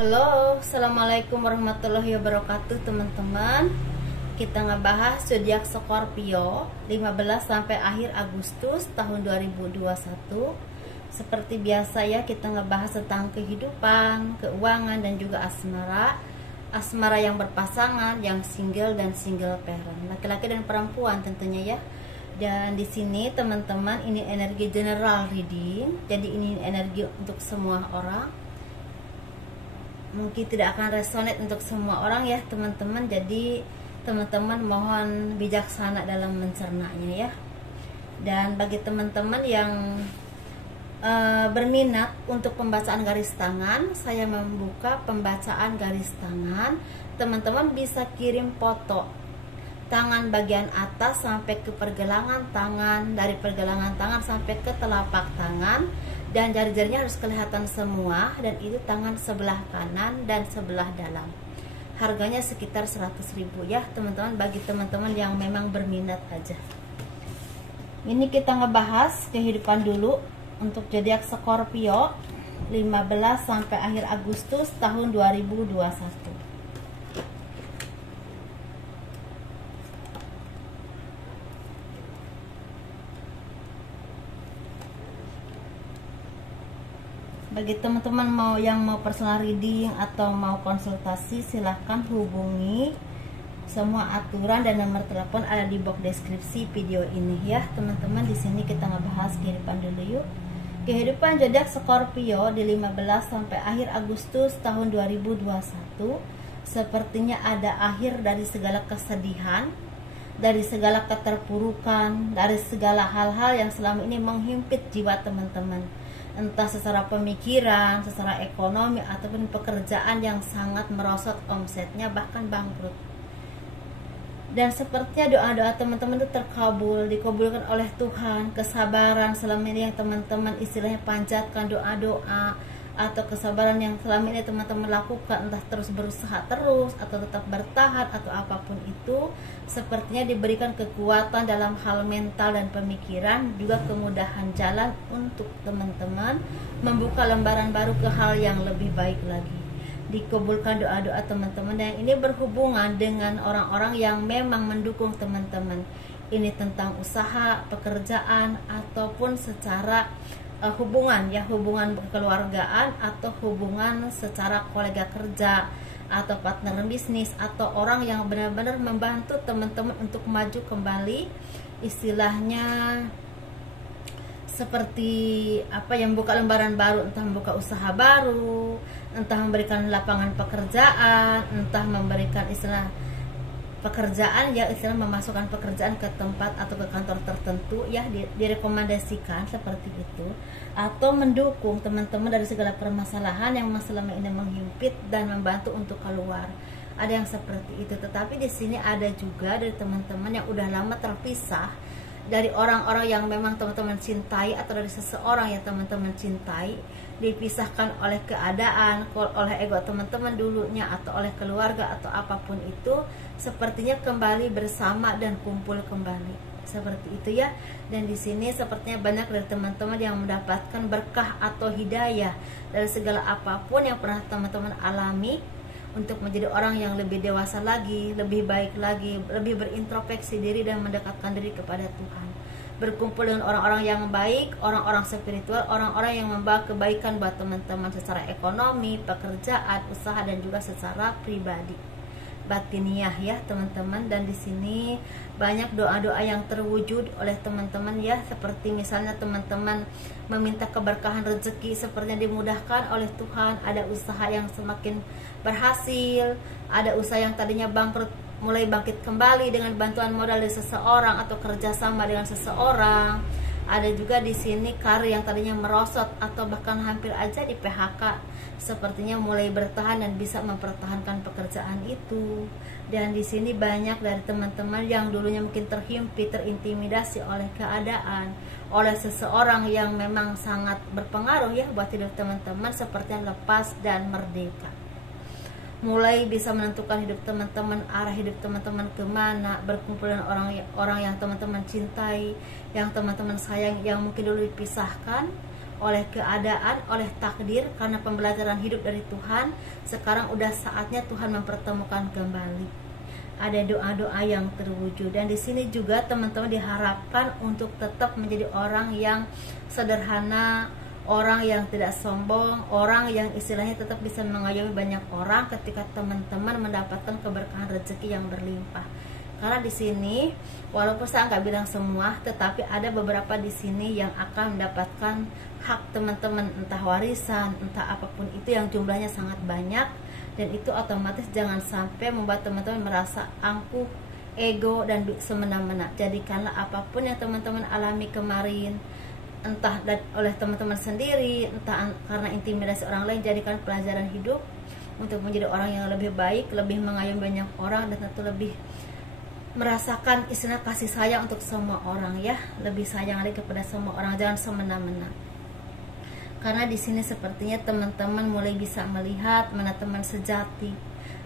Halo, assalamualaikum warahmatullahi wabarakatuh teman-teman. Kita ngebahas zodiak Scorpio 15 sampai akhir Agustus tahun 2021. Seperti biasa ya, kita ngebahas tentang kehidupan, keuangan dan juga asmara. Asmara yang berpasangan, yang single dan single parent, laki-laki dan perempuan tentunya ya. Dan di sini teman-teman, ini energi general reading. Jadi ini energi untuk semua orang. Mungkin tidak akan resonate untuk semua orang ya teman-teman. Jadi teman-teman mohon bijaksana dalam mencernanya ya. Dan bagi teman-teman yang berminat untuk pembacaan garis tangan, saya membuka pembacaan garis tangan. Teman-teman bisa kirim foto tangan bagian atas sampai ke pergelangan tangan, dari pergelangan tangan sampai ke telapak tangan, dan jari-jarinya harus kelihatan semua, dan itu tangan sebelah kanan dan sebelah dalam. Harganya sekitar 100.000 ya teman-teman, bagi teman-teman yang memang berminat aja. Ini kita ngebahas kehidupan dulu untuk zodiak Scorpio 15 sampai akhir Agustus tahun 2021. Bagi teman-teman yang mau personal reading atau mau konsultasi, silahkan hubungi. Semua aturan dan nomor telepon ada di box deskripsi video ini ya teman-teman. Di sini kita ngebahas kehidupan dulu yuk. Kehidupan zodiak Scorpio di 15 sampai akhir Agustus tahun 2021. Sepertinya ada akhir dari segala kesedihan, dari segala keterpurukan, dari segala hal-hal yang selama ini menghimpit jiwa teman-teman, entah secara pemikiran, secara ekonomi, ataupun pekerjaan yang sangat merosot omsetnya, bahkan bangkrut. Dan sepertinya doa-doa teman-teman itu terkabul, dikabulkan oleh Tuhan. Kesabaran selama ini yang teman-teman istilahnya panjatkan doa-doa, atau kesabaran yang selama ini teman-teman lakukan, entah terus berusaha terus atau tetap bertahan atau apapun itu, sepertinya diberikan kekuatan dalam hal mental dan pemikiran, juga kemudahan jalan untuk teman-teman membuka lembaran baru ke hal yang lebih baik lagi. Dikabulkan doa-doa teman-teman, dan ini berhubungan dengan orang-orang yang memang mendukung teman-teman. Ini tentang usaha, pekerjaan, ataupun secara hubungan ya, hubungan kekeluargaan atau hubungan secara kolega kerja atau partner bisnis, atau orang yang benar-benar membantu teman-teman untuk maju kembali, istilahnya seperti apa, yang buka lembaran baru, entah membuka usaha baru, entah memberikan lapangan pekerjaan, entah memberikan istilah pekerjaan ya, istilah memasukkan pekerjaan ke tempat atau ke kantor tertentu ya, direkomendasikan seperti itu, atau mendukung teman-teman dari segala permasalahan yang selama ini menghimpit dan membantu untuk keluar. Ada yang seperti itu. Tetapi di sini ada juga dari teman-teman yang udah lama terpisah dari orang-orang yang memang teman-teman cintai, atau dari seseorang yang teman-teman cintai, dipisahkan oleh keadaan, oleh ego teman-teman dulunya, atau oleh keluarga atau apapun itu, sepertinya kembali bersama dan kumpul kembali seperti itu ya. Dan di sini sepertinya banyak dari teman-teman yang mendapatkan berkah atau hidayah dari segala apapun yang pernah teman-teman alami, untuk menjadi orang yang lebih dewasa lagi, lebih baik lagi, lebih berintrospeksi diri dan mendekatkan diri kepada Tuhan. Berkumpul dengan orang-orang yang baik, orang-orang spiritual, orang-orang yang membawa kebaikan buat teman-teman secara ekonomi, pekerjaan, usaha, dan juga secara pribadi, batiniah ya teman-teman. Dan di sini banyak doa-doa yang terwujud oleh teman-teman ya, seperti misalnya teman-teman meminta keberkahan rezeki, sepertinya dimudahkan oleh Tuhan. Ada usaha yang semakin berhasil, ada usaha yang tadinya bangkrut mulai bangkit kembali dengan bantuan modal dari seseorang atau kerjasama dengan seseorang. Ada juga di sini karir yang tadinya merosot atau bahkan hampir aja di PHK, sepertinya mulai bertahan dan bisa mempertahankan pekerjaan itu. Dan di sini banyak dari teman-teman yang dulunya mungkin terhimpit, terintimidasi oleh keadaan, oleh seseorang yang memang sangat berpengaruh ya buat hidup teman-teman, sepertinya lepas dan merdeka. Mulai bisa menentukan hidup teman-teman, arah hidup teman-teman kemana, berkumpul dengan orang yang teman-teman cintai, yang teman-teman sayang, yang mungkin dulu dipisahkan oleh keadaan, oleh takdir, karena pembelajaran hidup dari Tuhan. Sekarang udah saatnya Tuhan mempertemukan kembali. Ada doa-doa yang terwujud, dan di sini juga teman-teman diharapkan untuk tetap menjadi orang yang sederhana, orang yang tidak sombong, orang yang istilahnya tetap bisa mengayomi banyak orang ketika teman-teman mendapatkan keberkahan rezeki yang berlimpah. Karena di sini walaupun saya nggak bilang semua, tetapi ada beberapa di sini yang akan mendapatkan hak teman-teman, entah warisan, entah apapun itu yang jumlahnya sangat banyak, dan itu otomatis jangan sampai membuat teman-teman merasa angkuh, ego, dan semena-mena. Jadikanlah apapun yang teman-teman alami kemarin, entah oleh teman-teman sendiri, entah karena intimidasi orang lain, jadikan pelajaran hidup untuk menjadi orang yang lebih baik, lebih mengayomi banyak orang, dan tentu lebih merasakan istilah kasih sayang untuk semua orang ya, lebih sayang lagi kepada semua orang, jangan semena-mena. Karena di sini sepertinya teman-teman mulai bisa melihat mana teman sejati,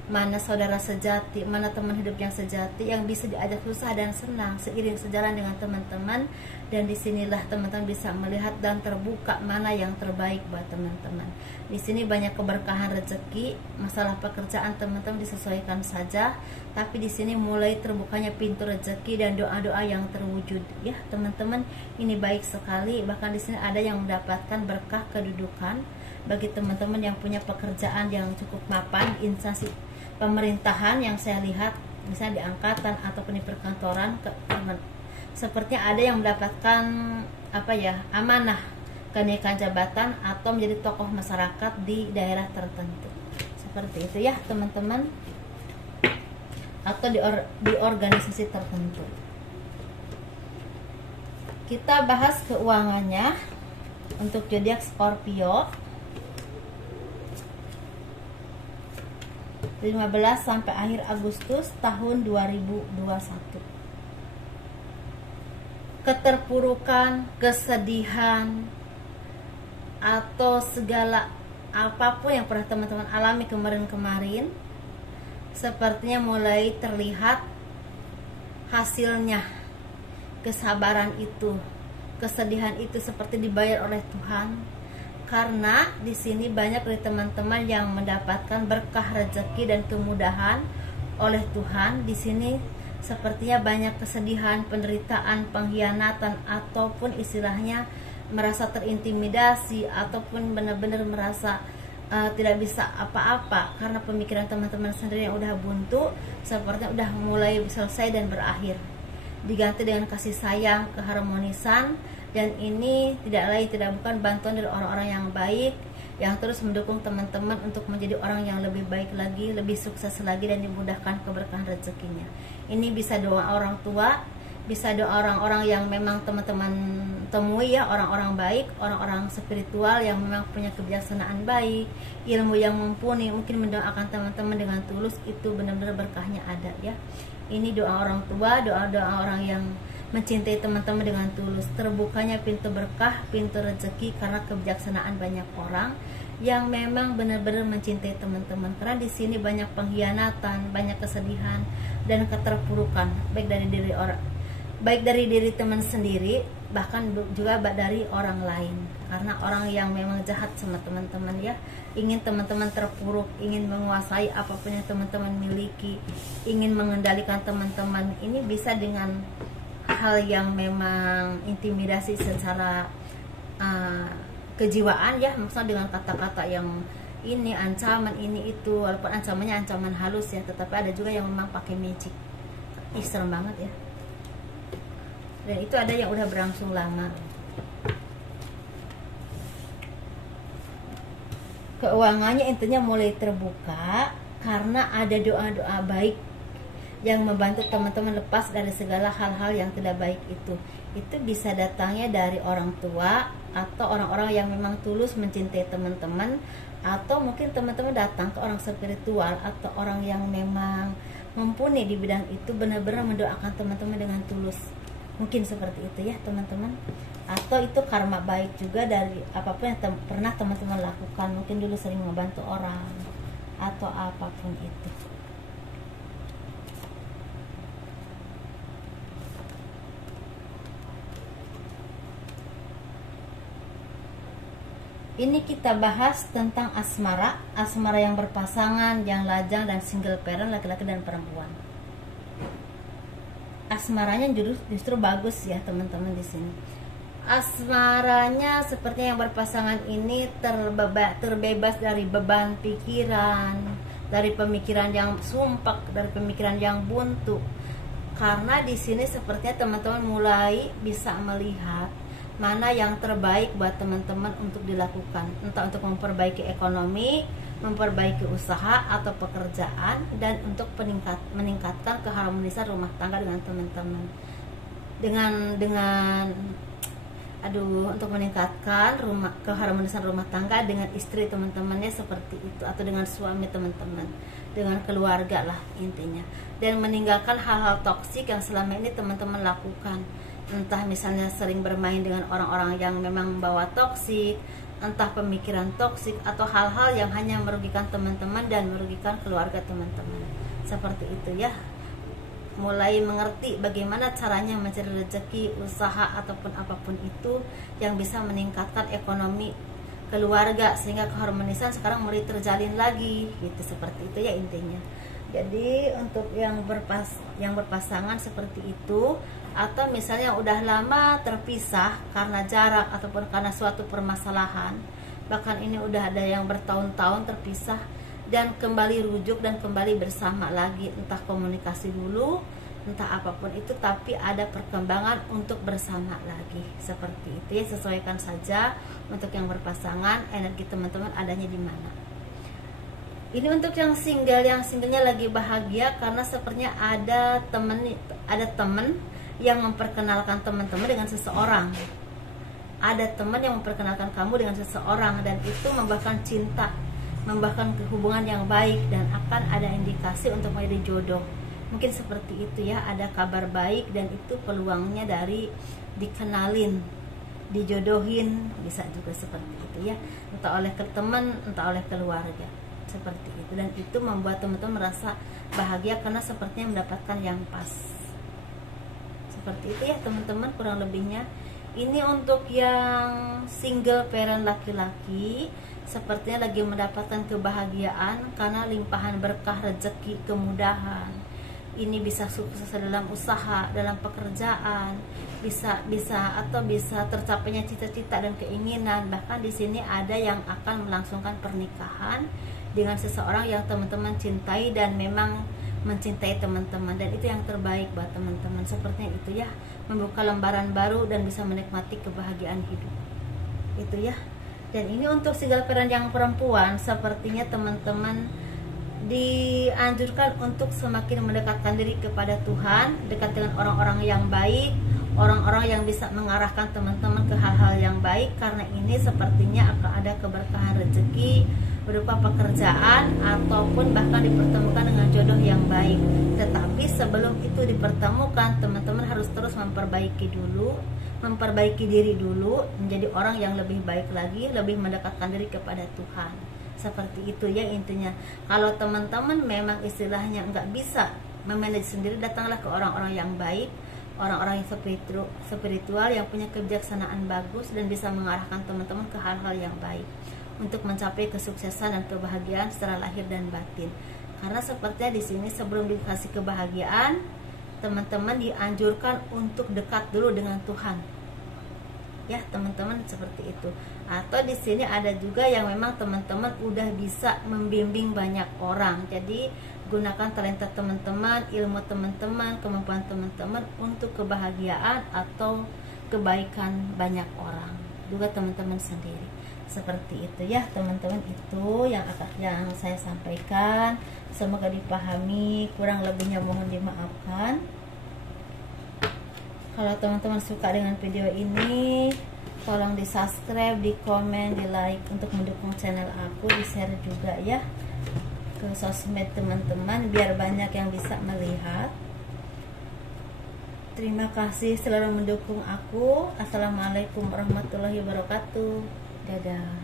mana saudara sejati, mana teman hidup yang sejati, yang bisa diajak susah dan senang seiring sejalan dengan teman-teman. Dan disinilah teman-teman bisa melihat dan terbuka mana yang terbaik buat teman-teman. Di sini banyak keberkahan rezeki, masalah pekerjaan teman-teman disesuaikan saja, tapi di sini mulai terbukanya pintu rezeki dan doa-doa yang terwujud ya teman-teman. Ini baik sekali, bahkan di sini ada yang mendapatkan berkah kedudukan bagi teman-teman yang punya pekerjaan yang cukup mapan, instansi pemerintahan yang saya lihat, misalnya di angkatan ataupun di perkantoran, sepertinya ada yang mendapatkan amanah kenaikan jabatan atau menjadi tokoh masyarakat di daerah tertentu, seperti itu ya teman-teman, atau di organisasi tertentu. Kita bahas keuangannya untuk zodiak Scorpio 15 sampai akhir Agustus tahun 2021. Keterpurukan, kesedihan, atau segala apapun yang pernah teman-teman alami kemarin-kemarin, sepertinya mulai terlihat hasilnya. Kesabaran itu, kesedihan itu seperti dibayar oleh Tuhan. Karena di sini banyak dari teman-teman yang mendapatkan berkah rezeki dan kemudahan oleh Tuhan. Di sini sepertinya banyak kesedihan, penderitaan, pengkhianatan, ataupun istilahnya merasa terintimidasi, ataupun benar-benar merasa tidak bisa apa-apa karena pemikiran teman-teman sendiri yang udah buntu, sepertinya udah mulai selesai dan berakhir, diganti dengan kasih sayang, keharmonisan. Dan ini tidak lain tidak bukan bantuan dari orang-orang yang baik, yang terus mendukung teman-teman untuk menjadi orang yang lebih baik lagi, lebih sukses lagi, dan dimudahkan keberkahan rezekinya. Ini bisa doa orang tua, bisa doa orang-orang yang memang teman-teman temui ya, orang-orang baik, orang-orang spiritual yang memang punya kebijaksanaan baik, ilmu yang mumpuni, mungkin mendoakan teman-teman dengan tulus, itu benar-benar berkahnya ada ya. Ini doa orang tua, doa-doa orang yang mencintai teman-teman dengan tulus, terbukanya pintu berkah, pintu rezeki karena kebijaksanaan banyak orang yang memang benar-benar mencintai teman-teman. Karena di sini banyak pengkhianatan, banyak kesedihan dan keterpurukan, baik dari diri teman sendiri, bahkan juga dari orang lain. Karena orang yang memang jahat sama teman-teman ya, ingin teman-teman terpuruk, ingin menguasai apapun yang teman-teman miliki, ingin mengendalikan teman-teman. Ini bisa dengan hal yang memang intimidasi secara kejiwaan ya, maksudnya dengan kata-kata yang ini ancaman, ini itu, walaupun ancamannya ancaman halus ya, tetapi ada juga yang memang pakai magic. Serem banget ya. Dan itu ada yang udah berlangsung lama. Keuangannya intinya mulai terbuka karena ada doa-doa baik yang membantu teman-teman lepas dari segala hal-hal yang tidak baik itu. Itu bisa datangnya dari orang tua atau orang-orang yang memang tulus mencintai teman-teman, atau mungkin teman-teman datang ke orang spiritual atau orang yang memang mumpuni di bidang itu, benar-benar mendoakan teman-teman dengan tulus. Mungkin seperti itu ya teman-teman. Atau itu karma baik juga dari apapun yang pernah teman-teman lakukan, mungkin dulu sering membantu orang atau apapun itu. Ini kita bahas tentang asmara, asmara yang berpasangan, yang lajang dan single parent, laki-laki dan perempuan. Asmaranya justru bagus ya teman-teman di sini. Asmaranya seperti yang berpasangan ini terbebas dari beban pikiran, dari pemikiran yang sumpek, dari pemikiran yang buntu. Karena di sini sepertinya teman-teman mulai bisa melihat mana yang terbaik buat teman-teman untuk dilakukan, entah untuk memperbaiki ekonomi, memperbaiki usaha atau pekerjaan, dan untuk meningkatkan keharmonisan rumah tangga dengan teman-teman. Untuk meningkatkan keharmonisan rumah tangga dengan istri teman-temannya seperti itu, atau dengan suami teman-teman, dengan keluarga lah intinya. Dan meninggalkan hal-hal toksik yang selama ini teman-teman lakukan, entah misalnya sering bermain dengan orang-orang yang memang membawa toksik, entah pemikiran toksik, atau hal-hal yang hanya merugikan teman-teman dan merugikan keluarga teman-teman. Seperti itu ya. Mulai mengerti bagaimana caranya mencari rezeki, usaha ataupun apapun itu yang bisa meningkatkan ekonomi keluarga, sehingga keharmonisan sekarang mulai terjalin lagi gitu. Seperti itu ya intinya. Jadi untuk yang berpasangan seperti itu, atau misalnya udah lama terpisah karena jarak ataupun karena suatu permasalahan, bahkan ini udah ada yang bertahun-tahun terpisah dan kembali rujuk dan kembali bersama lagi, entah komunikasi dulu, entah apapun itu, tapi ada perkembangan untuk bersama lagi. Seperti itu ya, sesuaikan saja untuk yang berpasangan, energi teman-teman adanya di mana. Ini untuk yang singlenya lagi bahagia karena sepertinya ada teman yang memperkenalkan teman-teman dengan seseorang. Ada teman yang memperkenalkan kamu dengan seseorang, dan itu membawakan cinta, membawakan hubungan yang baik, dan akan ada indikasi untuk menjadi jodoh. Mungkin seperti itu ya, ada kabar baik, dan itu peluangnya dari dikenalin, dijodohin, bisa juga seperti itu ya, entah oleh teman, entah oleh keluarga, seperti itu. Dan itu membuat teman-teman merasa bahagia karena sepertinya mendapatkan yang pas. Seperti itu ya teman-teman, kurang lebihnya. Ini untuk yang single parent laki-laki, sepertinya lagi mendapatkan kebahagiaan karena limpahan berkah, rezeki, kemudahan. Ini bisa sukses dalam usaha, dalam pekerjaan, bisa tercapainya cita-cita dan keinginan. Bahkan di sini ada yang akan melangsungkan pernikahan dengan seseorang yang teman-teman cintai dan memang mencintai teman-teman, dan itu yang terbaik buat teman-teman. Sepertinya itu ya, membuka lembaran baru dan bisa menikmati kebahagiaan hidup. Itu ya. Dan ini untuk single parent yang perempuan, sepertinya teman-teman dianjurkan untuk semakin mendekatkan diri kepada Tuhan, dekat dengan orang-orang yang baik, orang-orang yang bisa mengarahkan teman-teman ke hal-hal yang baik, karena ini sepertinya akan ada keberkahan rezeki berupa pekerjaan ataupun bahkan dipertemukan dengan jodoh yang baik. Tetapi sebelum itu dipertemukan, teman-teman harus terus memperbaiki diri dulu, menjadi orang yang lebih baik lagi, lebih mendekatkan diri kepada Tuhan. Seperti itu ya intinya. Kalau teman-teman memang istilahnya nggak bisa memanage sendiri, datanglah ke orang-orang yang baik, orang-orang yang spiritual yang punya kebijaksanaan bagus dan bisa mengarahkan teman-teman ke hal-hal yang baik untuk mencapai kesuksesan dan kebahagiaan secara lahir dan batin. Karena sepertinya di sini sebelum dikasih kebahagiaan, teman-teman dianjurkan untuk dekat dulu dengan Tuhan. Ya, teman-teman seperti itu. Atau di sini ada juga yang memang teman-teman udah bisa membimbing banyak orang. Jadi gunakan talenta teman-teman, ilmu teman-teman, kemampuan teman-teman untuk kebahagiaan atau kebaikan banyak orang, juga teman-teman sendiri. Seperti itu ya teman-teman, itu yang saya sampaikan. Semoga dipahami, kurang lebihnya mohon dimaafkan. Kalau teman-teman suka dengan video ini, tolong di subscribe, di komen, di like untuk mendukung channel aku, di share juga ya ke sosmed teman-teman biar banyak yang bisa melihat. Terima kasih selalu mendukung aku. Assalamualaikum warahmatullahi wabarakatuh. Dadah.